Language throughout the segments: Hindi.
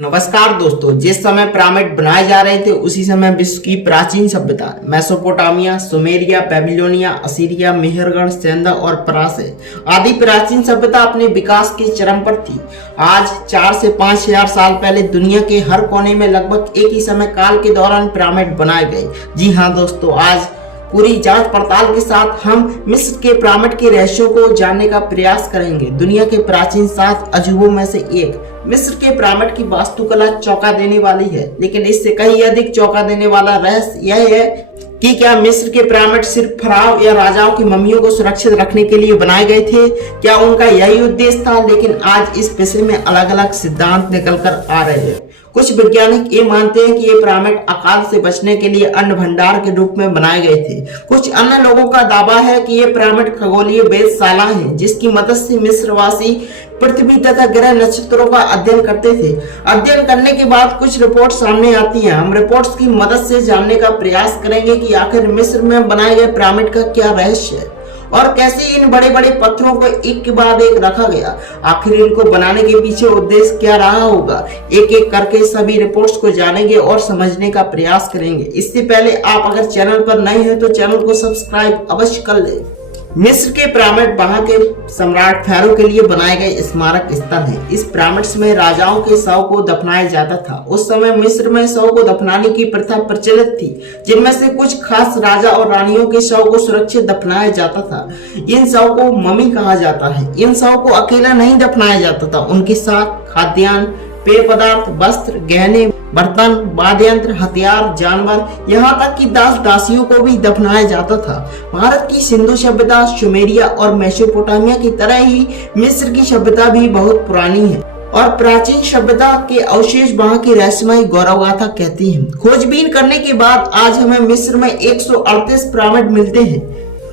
नमस्कार दोस्तों, जिस समय पिरामिड बनाए जा रहे थे उसी समय विश्व की प्राचीन सभ्यता Mesopotamia, Sumeria, Babylonia, Assyria, Mehrgarh, सेंधा और परासे आदि प्राचीन सभ्यता अपने विकास के चरम पर थी। आज 4 से 5,000 साल पहले दुनिया के हर कोने में लगभग एक ही समय काल के दौरान पिरामिड बनाए गए। जी हाँ दोस्तों, आज पूरी जांच पड़ताल के साथ हम मिस्र के पिरामिड के रहस्यों को जानने का प्रयास करेंगे। दुनिया के प्राचीन 7 अजूबों में से एक मिस्र के पिरामिड की वास्तुकला चौंका देने वाली है, लेकिन इससे कहीं अधिक चौंका देने वाला रहस्य यह है कि क्या मिस्र के पिरामिड सिर्फ फराव या राजाओं की मम्मियों को सुरक्षित रखने के लिए बनाए गए थे? क्या उनका यही उद्देश्य था? लेकिन आज इस विषय में अलग अलग सिद्धांत निकल कर आ रहे हैं। कुछ वैज्ञानिक ये मानते हैं कि ये पिरामिड अकाल से बचने के लिए अन्न भंडार के रूप में बनाए गए थे। कुछ अन्य लोगों का दावा है कि ये पिरामिड खगोलीय वेधशाला है, जिसकी मदद से मिस्रवासी पृथ्वी तथा ग्रह नक्षत्रों का अध्ययन करते थे। अध्ययन करने के बाद कुछ रिपोर्ट सामने आती हैं। हम रिपोर्ट्स की मदद से जानने का प्रयास करेंगे कि आखिर मिस्र में बनाए गए पिरामिड का क्या रहस्य है और कैसे इन बड़े बड़े पत्थरों को एक के बाद एक रखा गया। आखिर इनको बनाने के पीछे उद्देश्य क्या रहा होगा? एक एक करके सभी रिपोर्ट्स को जानेंगे और समझने का प्रयास करेंगे। इससे पहले आप अगर चैनल पर नए हैं तो चैनल को सब्सक्राइब अवश्य कर लें। मिस्र के पिरामिड वहां के सम्राट फैरो के लिए बनाए गए स्मारक स्थल हैं। इस पिरामिड्स में राजाओं के शव को दफनाया जाता था। उस समय मिस्र में शव को दफनाने की प्रथा प्रचलित थी, जिनमें से कुछ खास राजा और रानियों के शव को सुरक्षित दफनाया जाता था। इन शव को ममी कहा जाता है। इन शव को अकेला नहीं दफनाया जाता था, उनके साथ खाद्यान्न, पेय पदार्थ, वस्त्र, गहने, बर्तन, वाद्य यंत्र, हथियार, जानवर, यहाँ तक कि दास दासियों को भी दफनाया जाता था। भारत की सिंधु सभ्यता, सुमेरिया और मेसोपोटामिया की तरह ही मिस्र की सभ्यता भी बहुत पुरानी है और प्राचीन सभ्यता के अवशेष वहां की रहस्यमय गौरव गाथा कहती हैं। खोजबीन करने के बाद आज हमें मिस्र में 138 पिरामिड मिलते हैं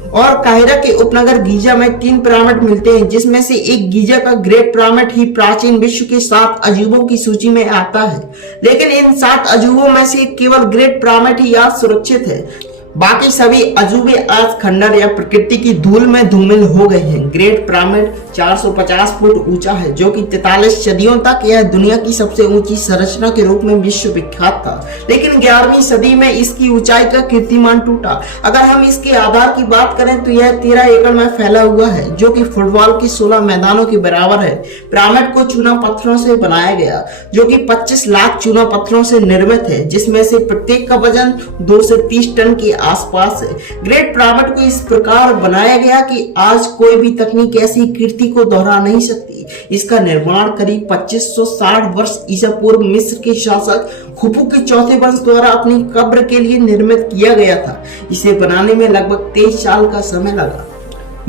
और काहिरा के उपनगर गीजा में 3 पिरामिड मिलते हैं, जिसमें से एक गीजा का ग्रेट पिरामिड ही प्राचीन विश्व के 7 अजूबों की सूची में आता है। लेकिन इन 7 अजूबों में से केवल ग्रेट पिरामिड ही आज सुरक्षित है। बाकी सभी अजूबे आज खंडर या प्रकृति की धूल में धूमिल हो गए हैं। ग्रेट पिरामिड 450 फुट ऊंचा है, जो कि 43 सदियों तक यह दुनिया की सबसे ऊंची संरचना के रूप में विश्व विख्यात था। लेकिन 11वीं सदी में इसकी ऊंचाई का कीर्तिमान टूटा। अगर हम इसके आधार की बात करें तो यह 13 एकड़ में फैला हुआ है, जो कि फुटबॉल के 16 मैदानों के बराबर है। पिरामिड को चूना पत्थरों से बनाया गया, जो कि 25 लाख चूना पत्थरों से निर्मित है, जिसमें से प्रत्येक का वजन 2 से 30 टन के आसपास है। ग्रेट पिरामिड को इस प्रकार बनाया गया कि आज कोई भी तकनीक ऐसी कीर्ति को दोहरा नहीं सकती। इसका निर्माण करीब 2560 वर्ष ईसा पूर्व मिस्र के शासक खुफू के चौथे वंश द्वारा अपनी कब्र के लिए निर्मित किया गया था। इसे बनाने में लगभग 23 साल का समय लगा।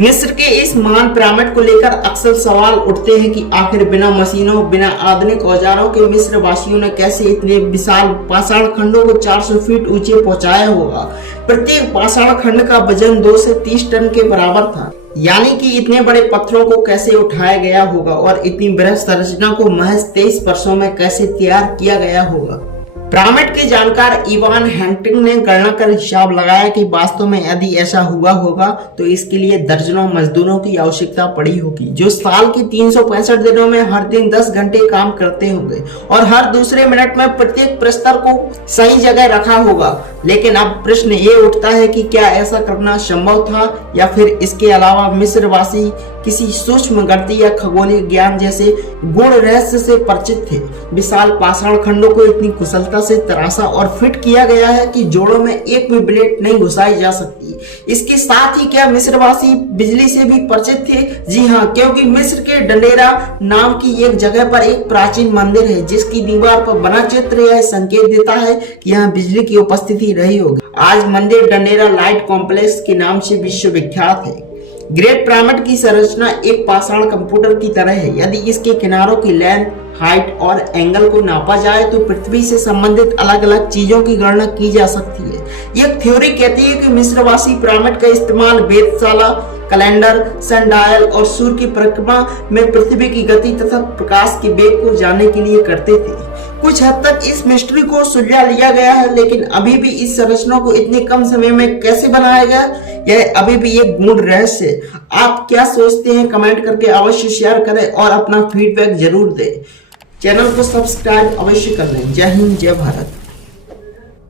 मिस्र के इस महान पिरामिड को लेकर अक्सर सवाल उठते हैं कि आखिर बिना मशीनों, बिना आधुनिक औजारों के मिस्र वासियों ने कैसे इतने विशाल पाषाण खंडों को 400 फीट ऊंचे पहुंचाया होगा। प्रत्येक पाषाण खंड का वजन 2 से 30 टन के बराबर था, यानी कि इतने बड़े पत्थरों को कैसे उठाया गया होगा और इतनी बृहद संरचना को महज 23 वर्षों में कैसे तैयार किया गया होगा। पिरामिड के जानकार इवान हैंटिंग ने गणना कर हिसाब लगाया कि वास्तव में यदि ऐसा हुआ होगा तो इसके लिए दर्जनों मजदूरों की आवश्यकता पड़ी होगी, जो साल के 365 दिनों में हर दिन 10 घंटे काम करते होंगे और हर दूसरे मिनट में प्रत्येक प्रस्तर को सही जगह रखा होगा। लेकिन अब प्रश्न ये उठता है कि क्या ऐसा करना संभव था या फिर इसके अलावा मिस्रवासी किसी सूक्ष्म गणितीय या खगोलीय ज्ञान जैसे गुण रहस्य से परिचित थे। विशाल पाषाण खंडों को इतनी कुशलता से तराशा और फिट किया गया है कि जोड़ों में एक भी ब्लेड नहीं घुसाई जा सकती। इसके साथ ही क्या मिस्रवासी बिजली से भी परिचित थे? जी हाँ, क्योंकि मिस्र के डंडेरा नाम की एक जगह पर एक प्राचीन मंदिर है, जिसकी दीवार पर बना चित्र यह संकेत देता है कि यहाँ बिजली की उपस्थिति रही होगी। आज मंदिर डंडेरा लाइट कॉम्प्लेक्स के नाम से विश्व विख्यात है। ग्रेट पिरामिड की संरचना एक पाषाण कंप्यूटर की तरह है। यदि इसके किनारों की लेंथ, हाइट और एंगल को नापा जाए तो पृथ्वी से संबंधित अलग अलग चीजों की गणना की जा सकती है। यह थ्योरी कहती है कि मिस्रवासी पिरामिड का इस्तेमाल वेधशाला, कैलेंडर, सनडायल और सूर्य की परिक्रमा में पृथ्वी की गति तथा प्रकाश के वेग को जानने के लिए करते थे। कुछ हद तक इस मिस्ट्री को सुलझा लिया गया है, लेकिन अभी भी इस संरचना को इतने कम समय में कैसे बनाया गया, यह अभी भी एक गूढ़ रहस्य है। आप क्या सोचते हैं? कमेंट करके अवश्य शेयर करें और अपना फीडबैक जरूर दें। चैनल को सब्सक्राइब अवश्य कर लें। जय हिंद, जय भारत।